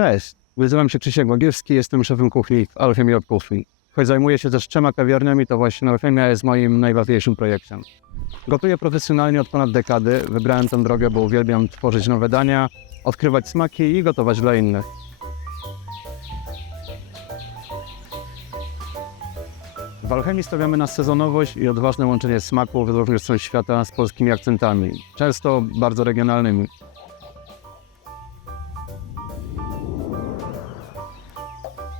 Cześć, nazywam się Krzysiek Łagiewski, jestem szefem kuchni w Alchemy of Coffee. Choć zajmuję się też trzema kawiarniami, to właśnie Alchemia jest moim najważniejszym projektem. Gotuję profesjonalnie od ponad dekady. Wybrałem tę drogę, bo uwielbiam tworzyć nowe dania, odkrywać smaki i gotować dla innych. W Alchemii stawiamy na sezonowość i odważne łączenie smaków z różnych stron świata z polskimi akcentami, często bardzo regionalnymi.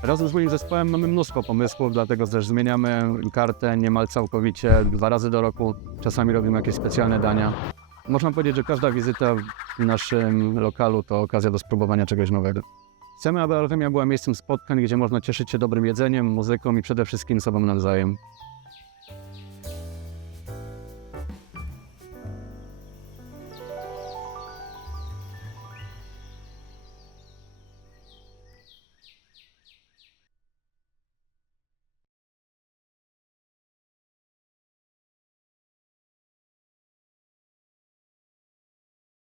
Razem z moim zespołem mamy mnóstwo pomysłów, dlatego też zmieniamy kartę niemal całkowicie dwa razy do roku. Czasami robimy jakieś specjalne dania. Można powiedzieć, że każda wizyta w naszym lokalu to okazja do spróbowania czegoś nowego. Chcemy, aby Alchemia była miejscem spotkań, gdzie można cieszyć się dobrym jedzeniem, muzyką i przede wszystkim sobą nawzajem.